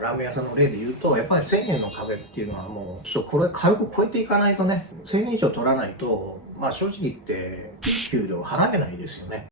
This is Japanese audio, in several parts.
ラーメン屋さんの例で言うと、やっぱり1000円の壁っていうのはもう、ちょっとこれ軽く超えていかないとね、1000円以上取らないと、まあ正直言って、給料払えないですよね。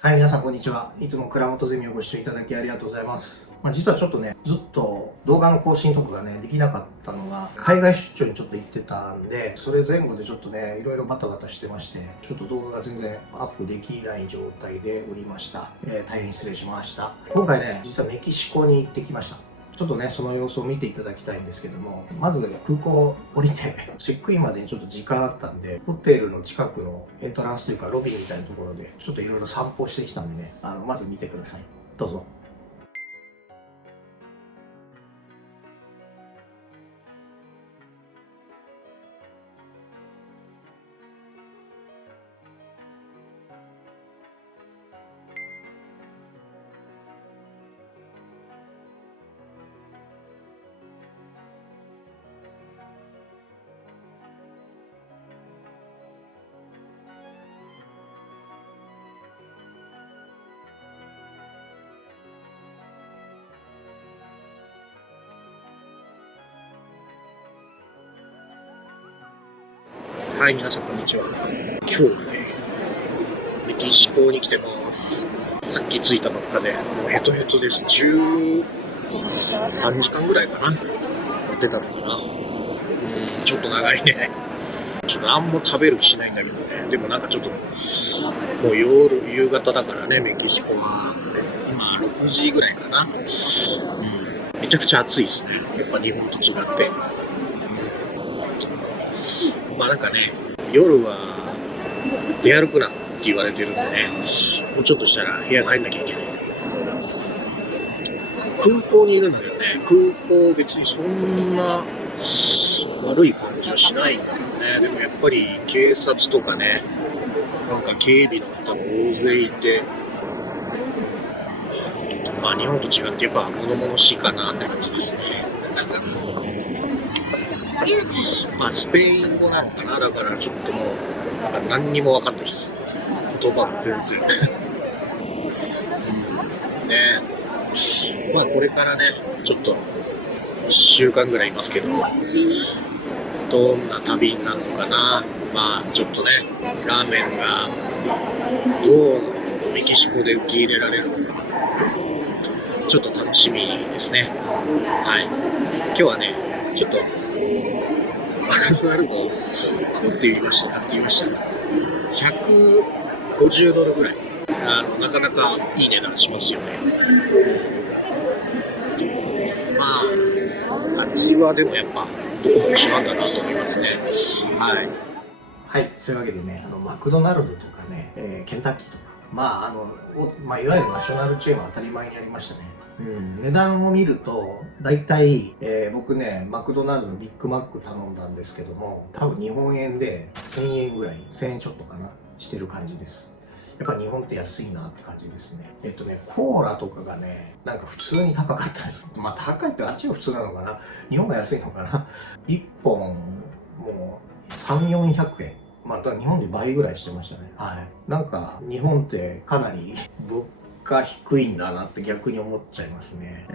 はい、皆さんこんにちは。いつも倉本ゼミをご視聴いただきありがとうございます。実はちょっとね、ずっと動画の更新とかがね、できなかったのが、海外出張にちょっと行ってたんで、それ前後でちょっとね、いろいろバタバタしてまして、ちょっと動画が全然アップできない状態でおりました。大変失礼しました。今回ね、実はメキシコに行ってきました。ちょっとね、その様子を見ていただきたいんですけども、まず空港降りて、チェックインまでにちょっと時間あったんで、ホテルの近くのエントランスというかロビーみたいなところで、ちょっといろいろ散歩してきたんでね、まず見てください。どうぞ。はい、皆さんこんにちは。今日はね、メキシコに来てます。さっき着いたばっかで、もうヘトヘトです。13時間ぐらいかな。乗ってたのかな。ちょっと長いね。ちょっと何も食べる気しないんだけどね。でもなんかちょっと、もう夕方だからね、メキシコは。今6時ぐらいかな。めちゃくちゃ暑いですね。やっぱ日本と違って。まあなんかね、夜は出歩くなって言われてるんでね、もうちょっとしたら部屋に入んなきゃいけないんだけど、空港にいるんだけどね、空港別にそんな悪い感じはしないんだけどね、でもやっぱり警察とかね、なんか警備の方も大勢いて、まあ日本と違ってやっぱ物々しいかなって感じですね。まあスペイン語なのかな、だからちょっともう何にも分かんないです。言葉も全然。ね、まあこれからね、ちょっと1週間ぐらいいますけど、どんな旅になるのかな。まあちょっとね、ラーメンがどうメキシコで受け入れられるのか、ちょっと楽しみですね。はい。今日はね、ちょっとマクドナルドを買ってみました。150ドルぐらい。なかなかいい値段しますよね。まあ、味はでもやっぱ、どこも一緒なんだなと思いますね。はい。はい、そういうわけでね、マクドナルドとかね、ケンタッキーとか、いわゆるナショナルチェーンは当たり前にありましたね。値段を見ると、だいたい、僕ね、マクドナルドのビッグマック頼んだんですけども、多分日本円で1000円ぐらい、1000円ちょっとかな、してる感じです。やっぱ日本って安いなって感じですね。コーラとかがね、なんか普通に高かったです。まあ高いってあっちが普通なのかな、日本が安いのかな。1本、もう3、400円。また日本で倍ぐらいしてましたね。はい。なんか日本ってかなり物価低いんだなって逆に思っちゃいますね。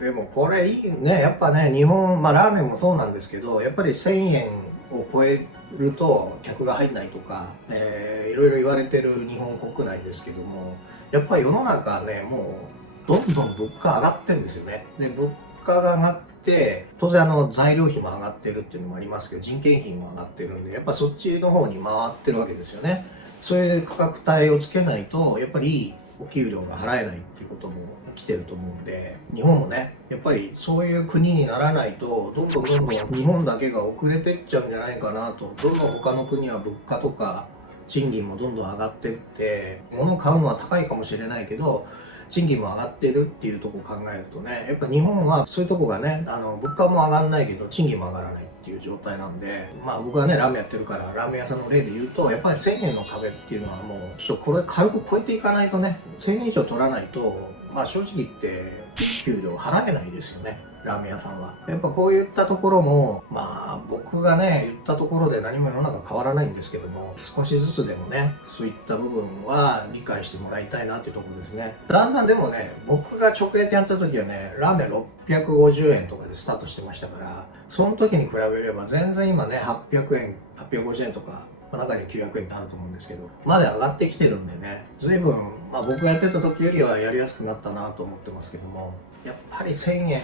でもこれいいね。やっぱね、日本、ラーメンもそうなんですけど、やっぱり1000円を超えると客が入んないとか、いろいろ言われてる日本国内ですけども、やっぱり世の中ね、もうどんどん物価上がってるんですよね。で、物価が上がって当然材料費も上がってるっていうのもありますけど、人件費も上がってるんで、やっぱそっちの方に回ってるわけですよね。そういう価格帯をつけないとやっぱりいいお給料が払えないっていうことも起きてると思うんで、日本もね、やっぱりそういう国にならないと、どんどん日本だけが遅れてっちゃうんじゃないかなと。どんどん他の国は物価とか賃金もどんどん上がってって、物を買うのは高いかもしれないけど、賃金も上がってるっていうところを考えるとね、やっぱ日本はそういうとこがね、物価も上がらないけど賃金も上がらないっていう状態なんで、僕はね、ラーメンやってるから、ラーメン屋さんの例で言うと、やっぱり1000円の壁っていうのはもう、ちょっとこれ軽く超えていかないとね、1000円以上取らないと、正直言って、給料払えないですよね。ラーメン屋さんは。やっぱこういったところも、まあ僕がね、言ったところで何も世の中変わらないんですけども、少しずつでもね、そういった部分は理解してもらいたいなっていうところですね。だんだんでもね、僕が直営店やった時はね、ラーメン650円とかでスタートしてましたから、その時に比べれば全然今ね、800円、850円とか、中には900円ってあると思うんですけど、まで上がってきてるんでね、随分、まあ僕がやってた時よりはやりやすくなったなと思ってますけども、やっぱり1000円、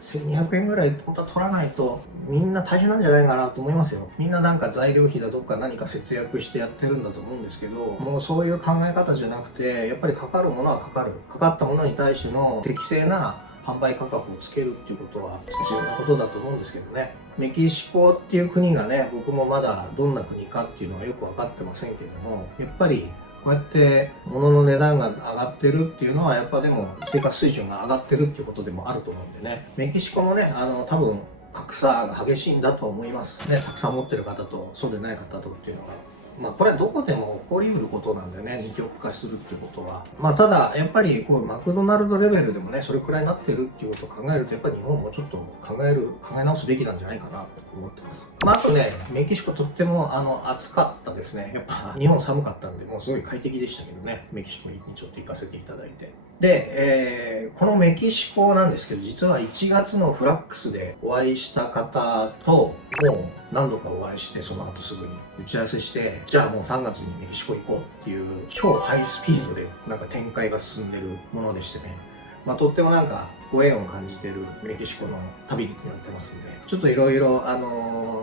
1200円ぐらい本当は取らないとみんな大変なんじゃないかなと思いますよ。みんななんか材料費だとか何か節約してやってるんだと思うんですけど、もうそういう考え方じゃなくて、やっぱりかかるものはかかる。かかったものに対しての適正な販売価格をつけるっていうことは必要なことだと思うんですけどね。メキシコっていう国がね、僕もまだどんな国かっていうのはよく分かってませんけども、やっぱりこうやって物の値段が上がってるっていうのはやっぱでも生活水準が上がってるっていうことでもあると思うんでね。メキシコもね、多分格差が激しいんだと思いますね。たくさん持ってる方とそうでない方とっていうのが。まあこれはどこでも起こりうることなんでね、二極化するっていうことは。まあただ、やっぱりこうマクドナルドレベルでもね、それくらいになってるっていうことを考えると、やっぱり日本もちょっと考え直すべきなんじゃないかなと思ってます。まああとね、メキシコとっても暑かったですね。やっぱ日本寒かったんで、もうすごい快適でしたけどね、メキシコにちょっと行かせていただいて。で、このメキシコなんですけど、実は1月のフラックスでお会いした方と、もう何度かお会いして、その後すぐに打ち合わせして、じゃあもう3月にメキシコ行こうっていう、超ハイスピードでなんか展開が進んでるものでしてね。まあ、とってもなんかご縁を感じてるメキシコの旅になってますんで、ちょっといろいろ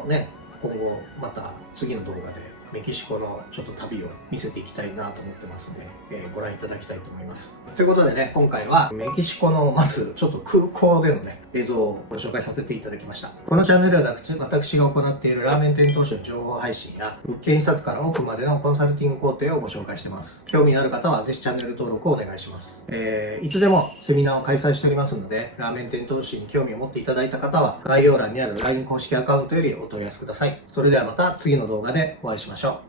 ね、今後また次の動画でメキシコのちょっと旅を見せていきたいなと思ってますんで、ご覧いただきたいと思います。ということでね、今回はメキシコのまずちょっと空港でのね、映像をご紹介させていただきました。このチャンネルでは私が行っているラーメン店投資の情報配信や、物件視察からオープンまでのコンサルティング工程をご紹介しています。興味のある方はぜひチャンネル登録をお願いします。いつでもセミナーを開催しておりますので、ラーメン店投資に興味を持っていただいた方は、概要欄にある LINE 公式アカウントよりお問い合わせください。それではまた次の動画でお会いしましょう。